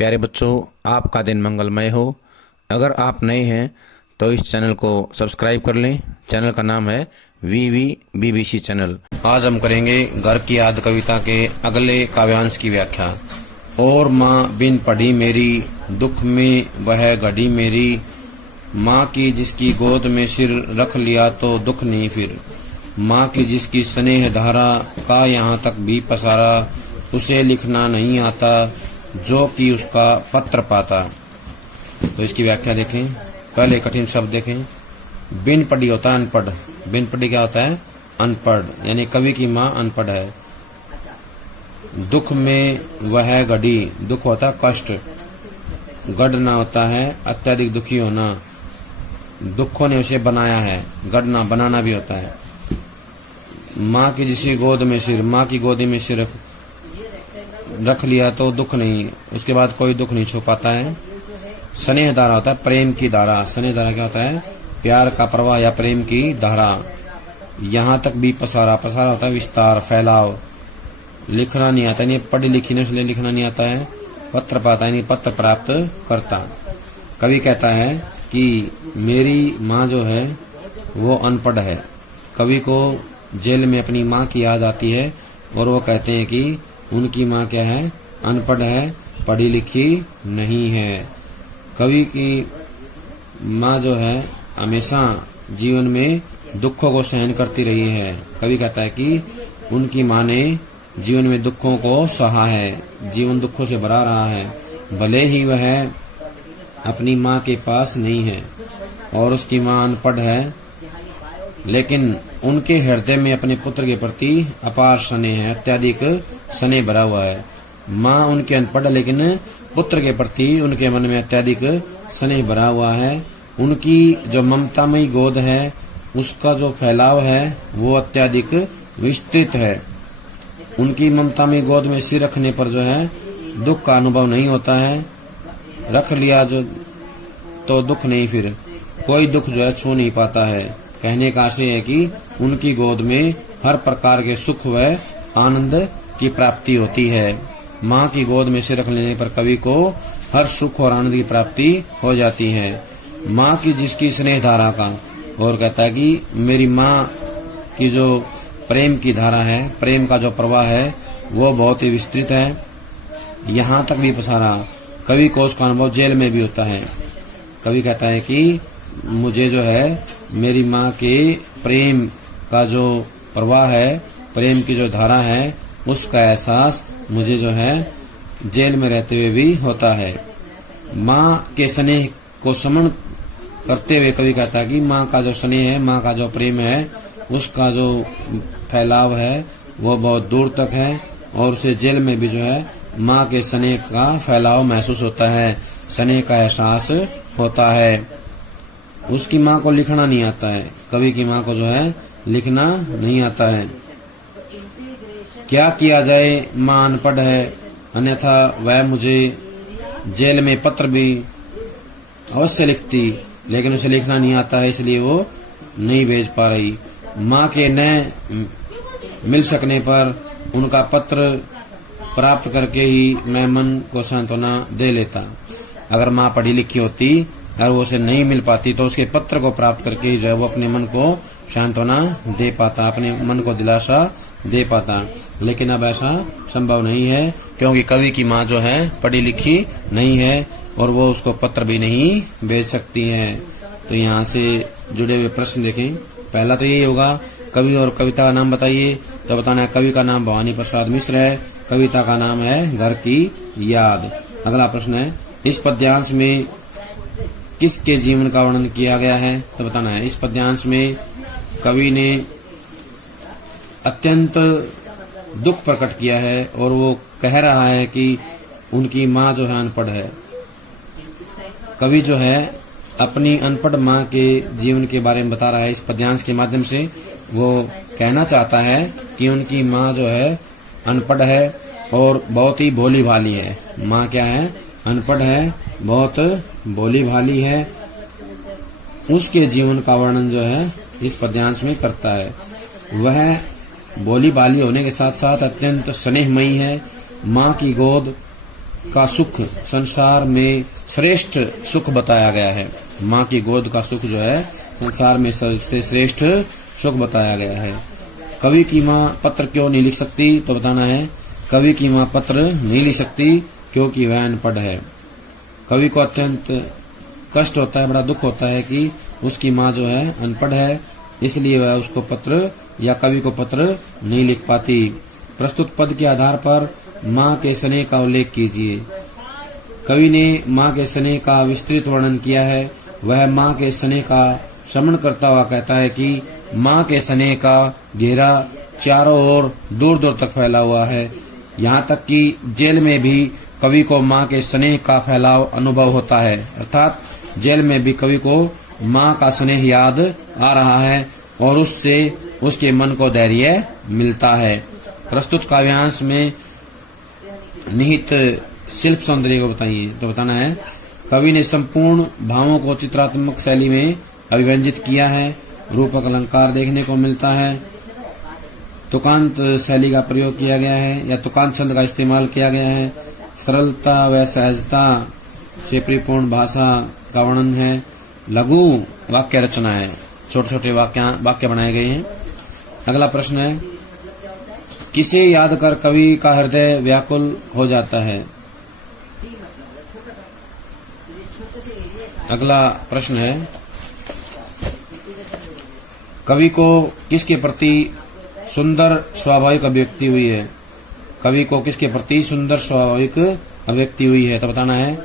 प्यारे बच्चों, आपका दिन मंगलमय हो। अगर आप नए हैं तो इस चैनल को सब्सक्राइब कर लें। चैनल का नाम है VVBBC चैनल। आज हम करेंगे घर की याद कविता के अगले काव्यांश की व्याख्या। और माँ बिन पढ़ी मेरी, दुख में वह घड़ी मेरी। माँ की जिसकी गोद में सिर रख लिया तो दुख नहीं फिर। माँ की जिसकी स्नेह धारा का यहाँ तक भी पसारा, उसे लिखना नहीं आता जो कि उसका पत्र पाता। तो इसकी व्याख्या देखें। पहले कठिन शब्द देखें। बिन पढ़ी होता है अनपढ़। बिन पढ़ी क्या होता है? अनपढ़, यानी कवि की माँ अनपढ़ है। दुख में वह घड़ी, दुख होता है कष्ट, गढ़ना होता है अत्यधिक दुखी होना। दुखों ने उसे बनाया है, गढ़ना बनाना भी होता है। माँ की जिसी गोद में सिर, माँ की गोदी में सिर रख लिया तो दुख नहीं, उसके बाद कोई दुख नहीं छुपाता है। स्नेह धारा होता है प्रेम की धारा। स्नेह धारा क्या होता है? प्यार का प्रवाह या प्रेम की धारा। यहाँ तक भी पसारा, पसारा होता है विस्तार, फैलाव। लिखना नहीं आता, नहीं पढ़ी लिखी नहीं, इसलिए लिखना नहीं आता है। पत्र पाता है, नहीं पत्र प्राप्त करता। कवि कहता है कि मेरी माँ जो है वो अनपढ़ है। कवि को जेल में अपनी माँ की याद आती है और वो कहते हैं कि उनकी माँ क्या है? अनपढ़ है, पढ़ी लिखी नहीं है। कवि की माँ जो है हमेशा जीवन में दुखों को सहन करती रही है। कवि कहता है कि उनकी माँ ने जीवन में दुखों को सहा है, जीवन दुखों से भरा रहा है। भले ही वह अपनी माँ के पास नहीं है और उसकी माँ अनपढ़ है, लेकिन उनके हृदय में अपने पुत्र के प्रति अपार स्नेह है, अत्यधिक स्नेह भरा हुआ है। माँ उनके अनपढ़, लेकिन पुत्र के प्रति उनके मन में अत्यधिक स्नेह भरा हुआ है। उनकी जो ममतामयी गोद है उसका जो फैलाव है वो अत्यधिक विस्तृत है। उनकी ममतामयी गोद में सिर रखने पर जो है दुख का अनुभव नहीं होता है। रख लिया जो तो दुख नहीं फिर, कोई दुख जो है छू नहीं पाता है। कहने का आशय है कि उनकी गोद में हर प्रकार के सुख व आनंद की प्राप्ति होती है। माँ की गोद में सिर रख लेने पर कवि को हर सुख और आनंद की प्राप्ति हो जाती है। माँ की जिसकी स्नेह धारा का, और कहता है कि मेरी माँ की जो प्रेम की धारा है, प्रेम का जो प्रवाह है वो बहुत ही विस्तृत है, यहाँ तक भी पसारा। कवि को उसका अनुभव जेल में भी होता है। कवि कहता है कि मुझे जो है मेरी माँ के प्रेम का जो प्रवाह है, प्रेम की जो धारा है, उसका एहसास मुझे जो है जेल में रहते हुए भी होता है। माँ के स्नेह को समन करते हुए कवि कहता है कि माँ का जो स्नेह है, माँ का जो प्रेम है, उसका जो फैलाव है वो बहुत दूर तक है और उसे जेल में भी जो है माँ के स्नेह का फैलाव महसूस होता है, स्नेह का एहसास होता है। उसकी माँ को लिखना नहीं आता है। कवि की माँ को जो है लिखना नहीं आता है। क्या किया जाए, माँ अनपढ़ है, अन्यथा वह मुझे जेल में पत्र भी अवश्य लिखती, लेकिन उसे लिखना नहीं आता है, इसलिए वो नहीं भेज पा रही। माँ के न मिल सकने पर उनका पत्र प्राप्त करके ही मैं मन को सांत्वना दे लेता। अगर माँ पढ़ी लिखी होती और वो उसे नहीं मिल पाती तो उसके पत्र को प्राप्त करके ही जो है वो अपने मन को सांत्वना दे पाता, अपने मन को दिलासा दे पाता। लेकिन अब ऐसा संभव नहीं है, क्योंकि कवि की माँ जो है पढ़ी लिखी नहीं है और वो उसको पत्र भी नहीं भेज सकती है। तो यहाँ से जुड़े हुए प्रश्न देखें। पहला तो यही होगा, कवि और कविता का नाम बताइए। तो बताना है कवि का नाम भवानी प्रसाद मिश्र है, कविता का नाम है घर की याद। अगला प्रश्न है, इस पद्यांश में किसके जीवन का वर्णन किया गया है? तो बताना है इस पद्यांश में कवि ने अत्यंत दुख प्रकट किया है और वो कह रहा है कि उनकी माँ जो है अनपढ़ है। कवि जो है अपनी अनपढ़ माँ के जीवन के बारे में बता रहा है। इस पद्यांश के माध्यम से वो कहना चाहता है कि उनकी माँ जो है अनपढ़ है और बहुत ही भोली भाली है। माँ क्या है? अनपढ़ है, बहुत भोली भाली है। उसके जीवन का वर्णन जो है इस पद्यांश में करता है। वह भोली भाली होने के साथ साथ अत्यंत स्नेहमयी है। माँ की गोद का सुख संसार में श्रेष्ठ सुख बताया गया है। माँ की गोद का सुख जो है संसार में सबसे श्रेष्ठ सुख बताया गया है। कवि की माँ पत्र क्यों नहीं लिख सकती, तो बताना है कवि की माँ पत्र नहीं लिख सकती क्योंकि वह अनपढ़ है। कवि को अत्यंत कष्ट होता है, बड़ा दुख होता है कि उसकी माँ जो है अनपढ़ है, इसलिए वह उसको पत्र या कवि को पत्र नहीं लिख पाती। प्रस्तुत पद के आधार पर माँ के स्नेह का उल्लेख कीजिए। कवि ने माँ के स्नेह का विस्तृत वर्णन किया है। वह माँ के स्नेह का श्रवण करता हुआ कहता है कि माँ के स्नेह का घेरा चारों ओर दूर दूर तक फैला हुआ है। यहाँ तक कि जेल में भी कवि को माँ के स्नेह का फैलाव अनुभव होता है, अर्थात जेल में भी कवि को माँ का स्नेह याद आ रहा है और उससे उसके मन को धैर्य मिलता है। प्रस्तुत काव्यांश में निहित शिल्प सौंदर्य को बताइए, तो बताना है कवि ने संपूर्ण भावों को चित्रात्मक शैली में अभिव्यंजित किया है। रूपक अलंकार देखने को मिलता है। तुकांत शैली का प्रयोग किया गया है या तुकांत छंद का इस्तेमाल किया गया है। सरलता व सहजता से परिपूर्ण भाषा का वर्णन है। लघु वाक्य रचना है, छोटे छोटे वाक्य बनाए गए हैं। अगला प्रश्न है, किसे याद कर कवि का हृदय व्याकुल हो जाता है। अगला प्रश्न है, कवि को किसके प्रति सुंदर स्वाभाविक अभिव्यक्ति हुई है। कवि को किसके प्रति सुंदर स्वाभाविक अभिव्यक्ति हुई है, तो बताना है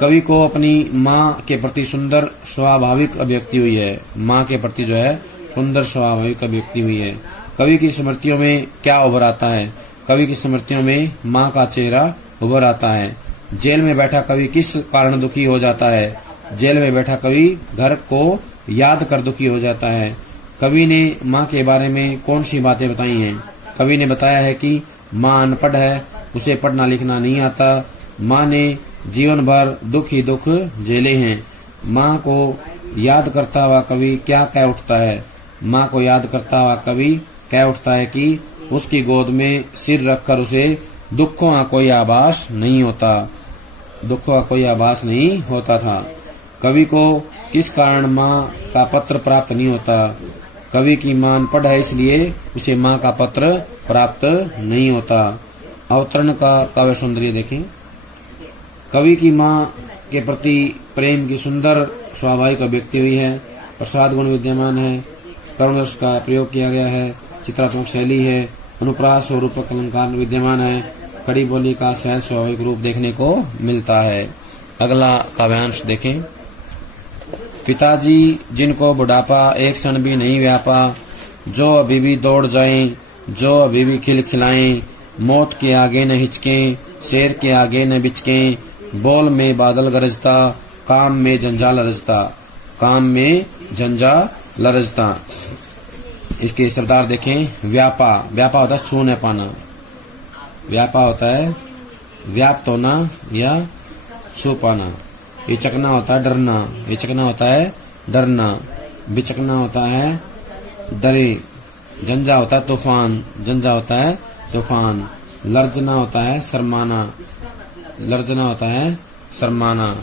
कवि को अपनी माँ के प्रति सुंदर स्वाभाविक अभिव्यक्ति हुई है। माँ के प्रति जो है सुंदर स्वाभाविक अभिव्यक्ति हुई है। कवि की स्मृतियों में क्या उभर आता है। कवि की स्मृतियों में माँ का चेहरा उभर आता है। जेल में बैठा कवि किस कारण दुखी हो जाता है। जेल में बैठा कवि घर को याद कर दुखी हो जाता है। कवि ने माँ के बारे में कौन सी बातें बताई हैं। कवि ने बताया है कि माँ अनपढ़ है, उसे पढ़ना लिखना नहीं आता। माँ ने जीवन भर दुख ही दुख झेले हैं। माँ को याद करता हुआ कवि क्या कह उठता है। माँ को याद करता हुआ कवि कह उठता है कि उसकी गोद में सिर रखकर उसे दुखों का कोई आभास नहीं होता, दुखों का कोई आभास नहीं होता था। कवि को किस कारण माँ का पत्र प्राप्त नहीं होता। कवि की माँ अनपढ़ है, इसलिए उसे माँ का पत्र प्राप्त नहीं होता। अवतरण का काव्य सौंदर्य देखें। कवि की माँ के प्रति प्रेम की सुंदर स्वाभाविक अभिव्यक्ति हुई है। प्रसाद गुण विद्यमान है। कर्मरस का प्रयोग किया गया है। चित्रात्मक शैली है। अनुप्रास और रूपक अलंकार विद्यमान है। खड़ी बोली का सहज स्वाभाविक रूप देखने को मिलता है। अगला काव्यांश देखें। पिताजी जिनको बुढ़ापा एक क्षण भी नहीं व्यापा, जो अभी भी दौड़ जाएं, जो अभी भी खिलखिलाएं, मौत के आगे न हिचकें, शेर के आगे न बिचकें, बोल में बादल गरजता, काम में जंजाल रजता, काम में जंजाल रजता। इसके शब्दार्थ देखें। व्यापा, व्यापा होता है छूने पाना। व्यापा होता है व्याप्त होना या छू पाना। विचकना होता है डरना। विचकना होता है डरना। बिचकना होता है डरे। जंजा होता है तूफान। जंजा होता है तूफान। लर्जना होता है शर्माना। लर्जना होता है शर्माना।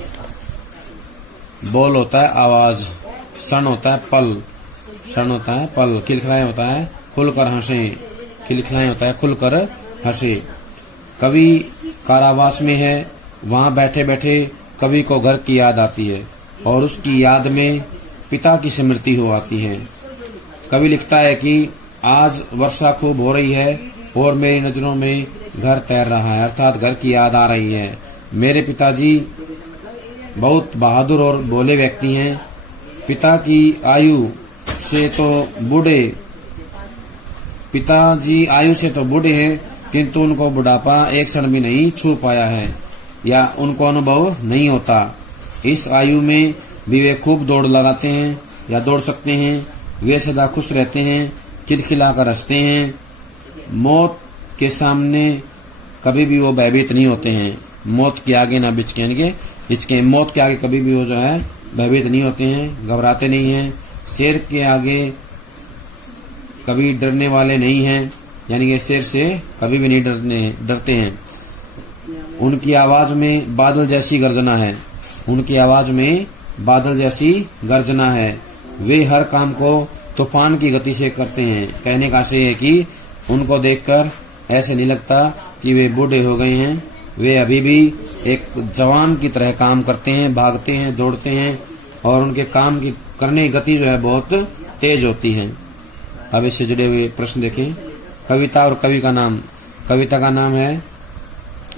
बोल होता है आवाज। क्षण होता है पल। क्षण होता है पल। खिलखिलाए होता है खुलकर हंसे। खिलखिलाए होता है खुलकर हंसे। कवि कारावास में है। वहाँ बैठे बैठे कवि को घर की याद आती है और उसकी याद में पिता की स्मृति हो आती है। कवि लिखता है कि आज वर्षा खूब हो रही है और मेरी नजरों में घर तैर रहा है, अर्थात घर की याद आ रही है। मेरे पिताजी बहुत बहादुर और भोले व्यक्ति हैं। पिता की आयु से तो बूढ़े पिताजी आयु से तो बूढ़े हैं, किंतु उनको बुढ़ापा एक क्षण भी नहीं छू पाया है या उनको अनुभव नहीं होता। इस आयु में भी वे खूब दौड़ लगाते हैं या दौड़ सकते हैं। वे सदा खुश रहते हैं, खिलखिलाकर हंसते हैं। मौत के सामने कभी भी वो भयभीत नहीं होते हैं। मौत के आगे ना हिचके। मौत के आगे कभी भी वो जो है भयभीत नहीं होते हैं, घबराते नहीं हैं। शेर के आगे कभी डरने वाले नहीं हैं, यानी कि शेर से कभी भी नहीं डरते हैं। उनकी आवाज में बादल जैसी गर्जना है। उनकी आवाज में बादल जैसी गर्जना है। वे हर काम को तूफान की गति से करते हैं। कहने का आशय है कि उनको देखकर ऐसे नहीं लगता कि वे बूढ़े हो गए हैं। वे अभी भी एक जवान की तरह काम करते हैं, भागते हैं, दौड़ते हैं और उनके काम की करने की गति जो है बहुत तेज होती है। अब इससे जुड़े हुए प्रश्न देखें। कविता और कवि का नाम। कविता का नाम है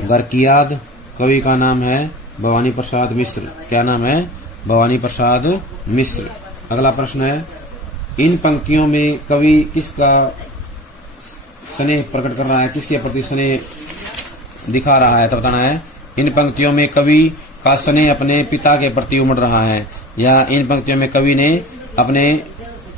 घर की याद। कवि का नाम है भवानी प्रसाद मिश्र। क्या नाम है? भवानी प्रसाद मिश्र। अगला प्रश्न है, इन पंक्तियों में कवि किसका स्नेह प्रकट कर रहा है, किसके प्रति स्नेह दिखा रहा है? तो बताना है इन पंक्तियों में कवि का स्नेह अपने पिता के प्रति उमड़ रहा है, या इन पंक्तियों में कवि ने अपने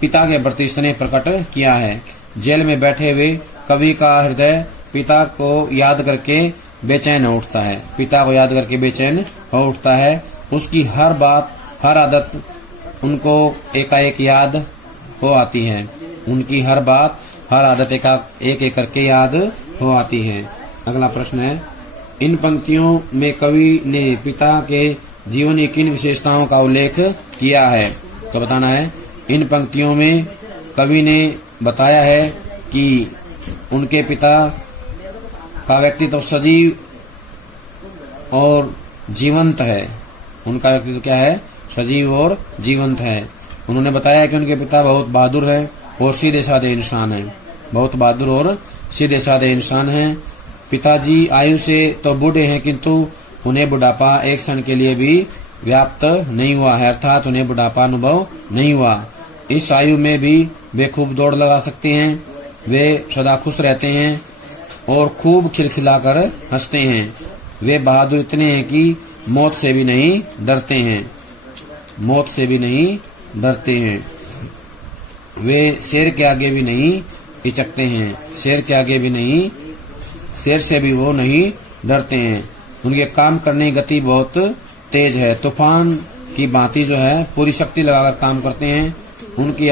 पिता के प्रति स्नेह प्रकट किया है। जेल में बैठे हुए कवि का हृदय पिता को याद करके बेचैन हो उठता है। पिता को याद करके बेचैन हो उठता है। उसकी हर बात, हर आदत उनको एकाएक याद हो आती है। उनकी हर बात, हर आदत एक एक करके याद हो आती है। अगला प्रश्न है, इन पंक्तियों में कवि ने पिता के जीवन की किन विशेषताओं का उल्लेख किया है? तो बताना है इन पंक्तियों में कवि ने बताया है कि उनके पिता का व्यक्तित्व सजीव और जीवंत है। उनका व्यक्तित्व क्या है? सजीव और जीवंत है। उन्होंने बताया कि उनके पिता बहुत बहादुर है और सीधे साधे इंसान हैं। बहुत बहादुर और सीधे साधे इंसान हैं। पिताजी आयु से तो बूढ़े हैं, किंतु उन्हें बुढ़ापा एक क्षण के लिए भी व्याप्त नहीं हुआ है, अर्थात उन्हें बुढ़ापा अनुभव नहीं हुआ। इस आयु में भी वे खूब दौड़ लगा सकते हैं। वे सदा खुश रहते हैं और खूब खिलखिलाकर हंसते हैं। वे बहादुर इतने हैं कि मौत से भी नहीं डरते हैं। मौत से भी नहीं डरते हैं। वे शेर के आगे भी नहीं हिचकते हैं। शेर के आगे भी नहीं, शेर से भी वो नहीं डरते हैं। उनके काम करने की गति बहुत तेज है। तूफान की भांति जो है पूरी शक्ति लगाकर काम करते हैं। उनकी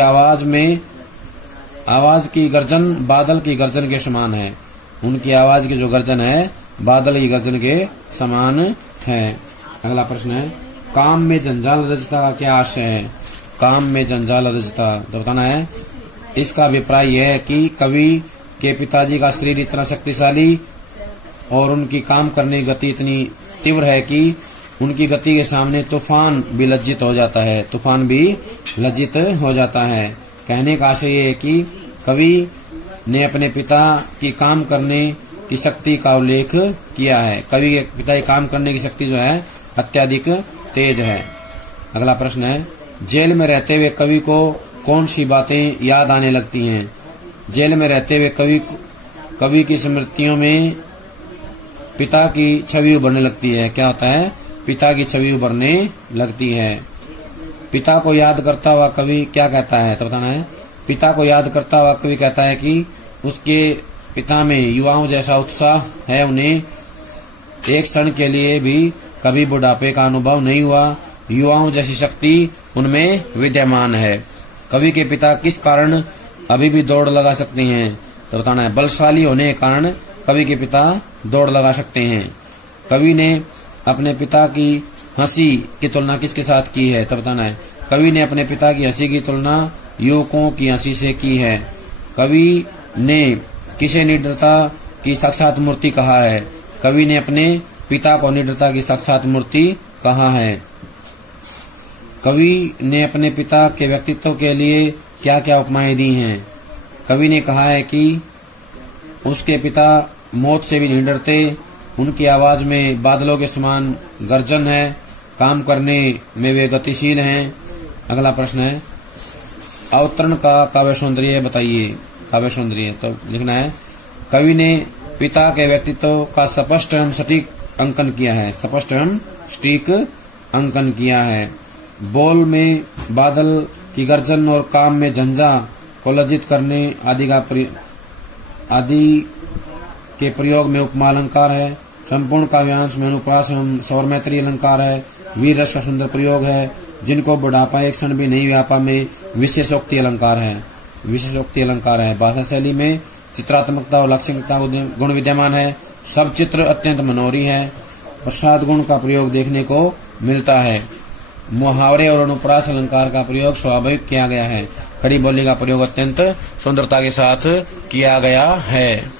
आवाज की गर्जन बादल की गर्जन के समान है। उनकी आवाज की जो गर्जन है बादल की गर्जन के समान है। अगला प्रश्न है, काम में जंजाल रचता का क्या आशय है? काम में जंजाल रचता, तो बताना है इसका अभिप्राय यह है कि कवि के पिताजी का शरीर इतना शक्तिशाली और उनकी काम करने की गति इतनी तीव्र है कि उनकी गति के सामने तूफान भी लज्जित हो जाता है। तूफान भी लज्जित हो जाता है। कहने का आशय ये है कि कवि ने अपने पिता की काम करने की शक्ति का उल्लेख किया है। कवि के पिता की काम करने की शक्ति जो है अत्यधिक तेज है। अगला प्रश्न है, जेल में रहते हुए कवि को कौन सी बातें याद आने लगती हैं? जेल में रहते हुए कवि की स्मृतियों में पिता की छवि उभरने लगती है। क्या होता है? पिता की छवि उभरने लगती है। पिता को याद करता हुआ कवि क्या कहता है? तो बताना है पिता को याद करता हुआ कवि कहता है कि उसके पिता में युवाओं जैसा उत्साह है। उन्हें एक क्षण के लिए भी कभी बुढ़ापे का अनुभव नहीं हुआ। युवाओं जैसी शक्ति उनमें विद्यमान है। कवि के पिता किस कारण अभी भी दौड़ लगा सकते हैं? तो बताना है बलशाली होने के कारण कवि के पिता दौड़ लगा सकते हैं। कवि ने अपने पिता की हंसी की तुलना किसके साथ की है? तो बताना है कवि ने अपने पिता की हंसी की तुलना युवकों की हंसी से की है। कवि ने किसे निडरता की साक्षात मूर्ति कहा है? कवि ने अपने पिता को निडरता की साक्षात मूर्ति कहा है। कवि ने अपने पिता के व्यक्तित्व के लिए क्या क्या उपमाएं दी हैं? कवि ने कहा है कि उसके पिता मौत से भी नहीं डरते। उनकी आवाज में बादलों के समान गर्जन है। काम करने में वे गतिशील हैं। अगला प्रश्न है, अवतरण का काव्य सौंदर्य बताइए। काव्य सौंदर्य तो लिखना है कवि ने पिता के व्यक्तित्व का स्पष्ट एवं सटीक अंकन किया है। स्पष्ट एवं सटीक अंकन किया है। बोल में बादल की गर्जन और काम में झंझा को लज्जित करने आदि के प्रयोग में उपमा अलंकार है। संपूर्ण काव्यांश में अनुप्रास एवं सौरमैत्री अलंकार है। वीर रस का सुंदर प्रयोग है। जिनको बुढ़ापा एक क्षण भी नहीं व्यापा में विशेषोक्ति अलंकार है। विशेषोक्ति अलंकार है। भाषा शैली में चित्रात्मकता और लाक्षणिकता गुण विद्यमान है। सब चित्र अत्यंत मनोहरी है। प्रसाद गुण का प्रयोग देखने को मिलता है। मुहावरे और अनुप्रास अलंकार का प्रयोग स्वाभाविक किया गया है। खड़ी बोली का प्रयोग अत्यंत सुंदरता के साथ किया गया है।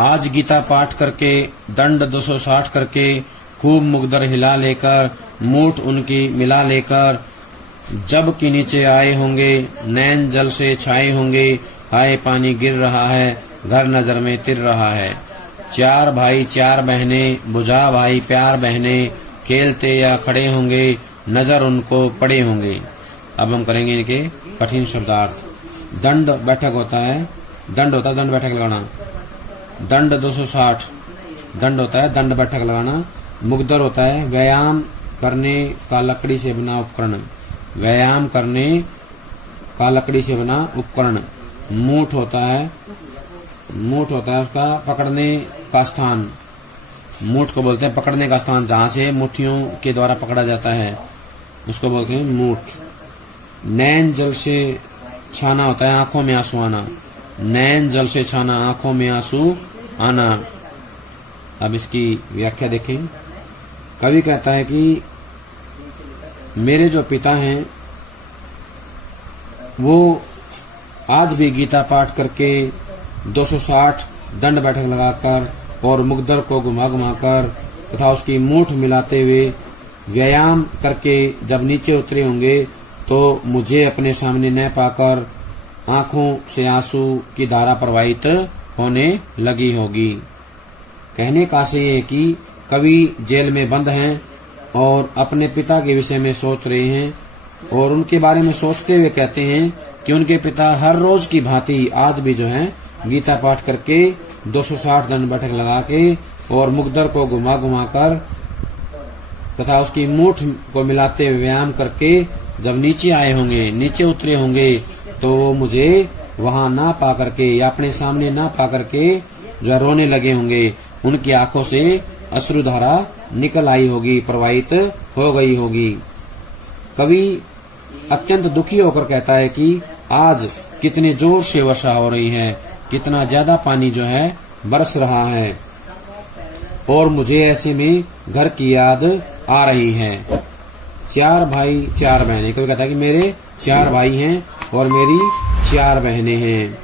आज गीता पाठ करके दंड 260 करके खूब मुगदर हिला लेकर मूठ उनकी मिला लेकर जब कि नीचे आए होंगे नैन जल से छाए होंगे हाय पानी गिर रहा है घर नजर में तिर रहा है। चार भाई चार बहनें बुझा भाई प्यार बहनें खेलते या खड़े होंगे नजर उनको पड़े होंगे। अब हम करेंगे इनके कठिन शब्दार्थ। दंड बैठक होता है, दंड होता है दंड बैठक लगाना। दंड 260 दंड होता है दंड बैठक लगाना। मुगदर होता है व्यायाम करने का लकड़ी से बना उपकरण। व्यायाम करने का लकड़ी से बना उपकरण। मूठ होता है उसका पकड़ने का स्थान। मूठ को बोलते हैं पकड़ने का स्थान, जहां से मुट्ठियों के द्वारा पकड़ा जाता है उसको बोलते हैं मूठ। नैन जल से छाना होता है आंखों में आंसू आना। नैन जल से छाना आंखों में आंसू आना। अब इसकी व्याख्या देखें। कवि कहता है कि मेरे जो पिता हैं वो आज भी गीता पाठ करके 260 दंड बैठक लगाकर और मुगदर को घुमा घुमाकर तथा उसकी मूठ मिलाते हुए व्यायाम करके जब नीचे उतरे होंगे तो मुझे अपने सामने न पाकर आंखों से आंसू की धारा प्रवाहित होने लगी होगी। कहने का आशय ये है कि कवि जेल में बंद हैं और अपने पिता के विषय में सोच रहे हैं और उनके बारे में सोचते हुए कहते हैं कि उनके पिता हर रोज की भांति आज भी जो है गीता पाठ करके 260 दंड बैठक लगा के और मुगदर को घुमा घुमा कर तथा उसकी मूठ को मिलाते हुए व्यायाम करके जब नीचे आए होंगे नीचे उतरे होंगे तो वो मुझे वहां ना पा करके या अपने सामने ना पा करके जो रोने लगे होंगे। उनकी आंखों से अश्रुधारा निकल आई होगी, प्रवाहित हो गई होगी। कवि अत्यंत दुखी होकर कहता है कि आज कितने जोर से वर्षा हो रही है, कितना ज्यादा पानी जो है बरस रहा है और मुझे ऐसे में घर की याद आ रही है। चार भाई चार बहनें। कवि कहता है कि मेरे 4 भाई हैं और मेरी 4 बहनें हैं।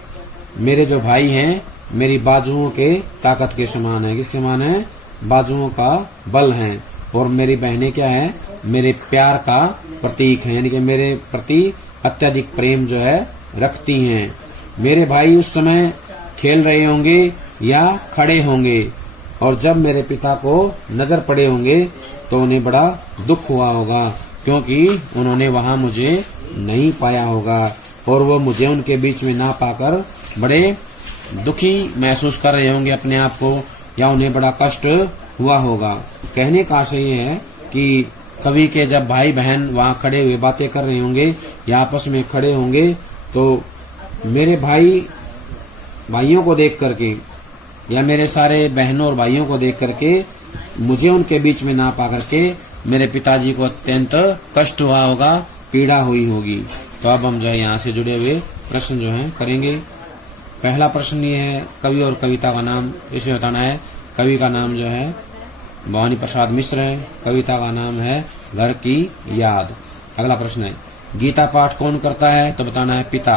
मेरे जो भाई हैं मेरी बाजुओं के ताकत के समान है। किसके समान है? बाजुओं का बल है। और मेरी बहनें क्या है? मेरे प्यार का प्रतीक है, यानी कि मेरे प्रति अत्यधिक प्रेम जो है रखती हैं। मेरे भाई उस समय खेल रहे होंगे या खड़े होंगे और जब मेरे पिता को नजर पड़े होंगे तो उन्हें बड़ा दुख हुआ होगा क्योंकि उन्होंने वहां मुझे नहीं पाया होगा और वो मुझे उनके बीच में ना पाकर बड़े दुखी महसूस कर रहे होंगे अपने आप को या उन्हें बड़ा कष्ट हुआ होगा। कहने का आशय ये है कि कवि के जब भाई बहन वहां खड़े हुए बातें कर रहे होंगे या आपस में खड़े होंगे तो मेरे भाइयों को देख करके या मेरे सारे बहनों और भाइयों को देख करके मुझे उनके बीच में ना पा करके मेरे पिताजी को अत्यंत कष्ट हुआ होगा, पीड़ा हुई होगी। तो अब हम जो है यहाँ से जुड़े हुए प्रश्न जो है करेंगे। पहला प्रश्न ये है कवि और कविता का नाम इसमें बताना है। कवि का नाम जो है भवानी प्रसाद मिश्र है, कविता का नाम है घर की याद। अगला प्रश्न है गीता पाठ कौन करता है? तो बताना है पिता।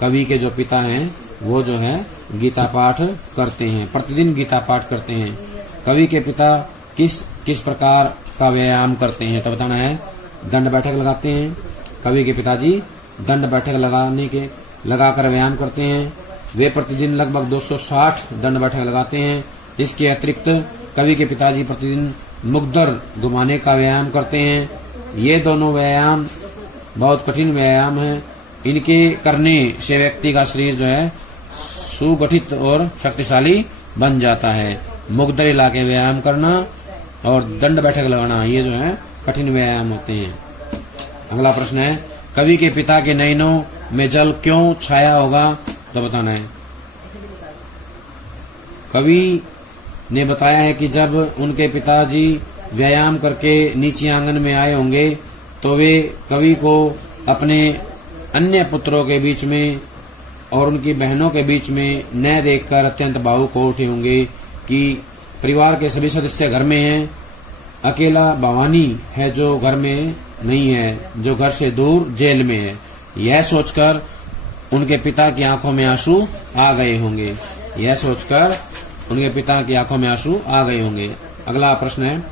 कवि के जो पिता हैं वो जो है गीता पाठ करते हैं, प्रतिदिन गीता पाठ करते हैं। कवि के पिता किस प्रकार का व्यायाम करते हैं? तो बताना है दंड बैठक लगाते हैं। कवि के पिताजी दंड बैठक लगाकर व्यायाम करते हैं। वे प्रतिदिन लगभग 260 दंड बैठक लगाते हैं। इसके अतिरिक्त कवि के पिताजी प्रतिदिन मुगदर घुमाने का व्यायाम करते हैं। ये दोनों व्यायाम बहुत कठिन व्यायाम है। इनके करने से व्यक्ति का शरीर जो है सुगठित और शक्तिशाली बन जाता है। मुगदर इलाके व्यायाम करना और दंड बैठक लगाना ये जो है कठिन व्यायाम होते हैं। अगला प्रश्न है कवि के पिता के नयनों में जल क्यों छाया होगा? तो बताना है। कवि ने बताया है कि जब उनके पिताजी व्यायाम करके नीचे आंगन में आए होंगे तो वे कवि को अपने अन्य पुत्रों के बीच में और उनकी बहनों के बीच में न देखकर अत्यंत भावुक हो उठे होंगे कि परिवार के सभी सदस्य घर में हैं, अकेला भवानी है जो घर में नहीं है, जो घर से दूर जेल में है। यह सोचकर उनके पिता की आंखों में आंसू आ गए होंगे। यह सोचकर उनके पिता की आंखों में आंसू आ गए होंगे। अगला प्रश्न है,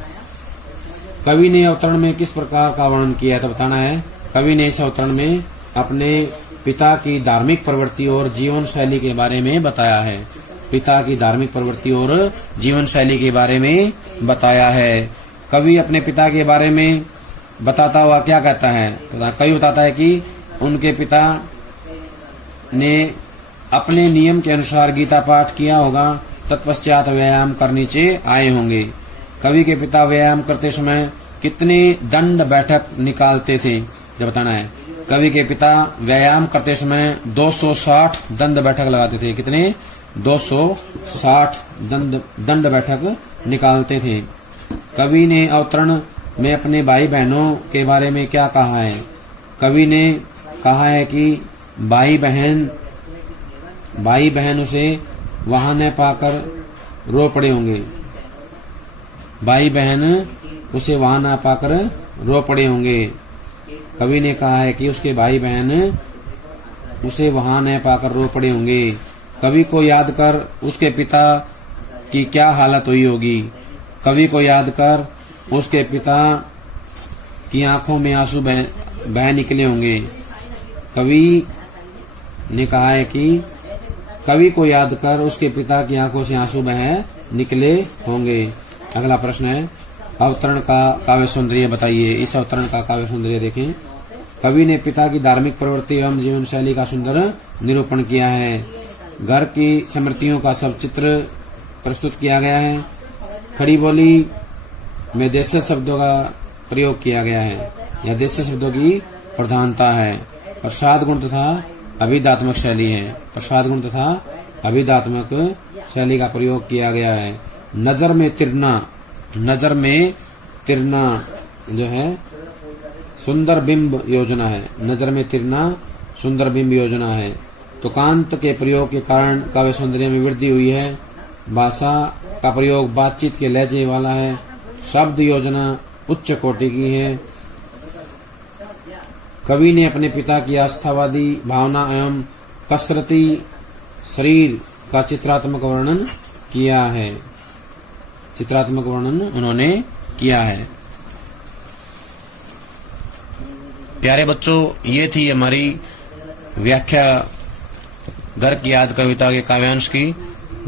कवि ने अवतरण में किस प्रकार का वर्णन किया है तो बताना है। कवि ने इस अवतरण में अपने पिता की धार्मिक प्रवृत्ति और जीवन शैली के बारे में बताया है। पिता की धार्मिक प्रवृत्ति और जीवन शैली के बारे में बताया है। कवि अपने पिता के बारे में बताता हुआ क्या कहता है तो कवि बताता है कि उनके पिता ने अपने नियम के अनुसार गीता पाठ किया होगा, तत्पश्चात व्यायाम कर नीचे आए होंगे। कवि के पिता व्यायाम करते समय कितने दंड बैठक निकालते थे जब बताना है। कवि के पिता व्यायाम करते समय 260 दंड बैठक लगाते थे। कितने? 260 दंड बैठक निकालते थे। कवि ने अवतरण में अपने भाई बहनों के बारे में क्या कहा है। कवि ने कहा है कि भाई बहन उसे वहां न पाकर रो पड़े होंगे। भाई बहन उसे वहां न पाकर रो पड़े होंगे। कवि ने कहा है कि उसके भाई बहन उसे वहां न पाकर रो पड़े होंगे। कवि को याद कर उसके पिता की क्या हालत हुई होगी। कवि को याद कर उसके पिता की आंखों में आंसू बह निकले होंगे। कवि ने कहा है कि कवि को याद कर उसके पिता की आंखों से आंसू बह निकले होंगे। अगला प्रश्न है, अवतरण का काव्य सौंदर्य बताइए। इस अवतरण का काव्य सौंदर्य देखें। कवि ने पिता की धार्मिक प्रवृत्ति एवं जीवन शैली का सुंदर निरूपण किया है। घर की स्मृतियों का सब चित्र प्रस्तुत किया गया है। खड़ी बोली में देशज शब्दों का प्रयोग किया गया है या देशज शब्दों की प्रधानता है। प्रसाद गुण तथा अभिधात्मक शैली है। प्रसाद गुण तथा अभिधात्मक शैली का प्रयोग किया गया है। नजर में तिरना जो है सुंदर बिंब योजना है। नजर में तिरना सुंदर बिंब योजना है। तुकांत के प्रयोग के कारण काव्य सौंदर्य में वृद्धि हुई है। भाषा का प्रयोग बातचीत के लहजे वाला है। शब्द योजना उच्च कोटि की है। कवि ने अपने पिता की आस्थावादी भावना एवं कसरती शरीर का चित्रात्मक वर्णन किया है। चित्रात्मक वर्णन उन्होंने किया है। प्यारे बच्चों, ये थी हमारी व्याख्या घर की याद कविता के काव्यांश की।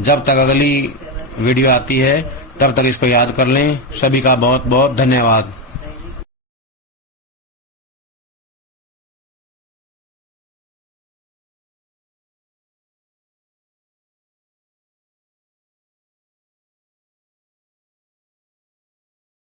जब तक अगली वीडियो आती है तब तक इसको याद कर लें। सभी का बहुत बहुत धन्यवाद।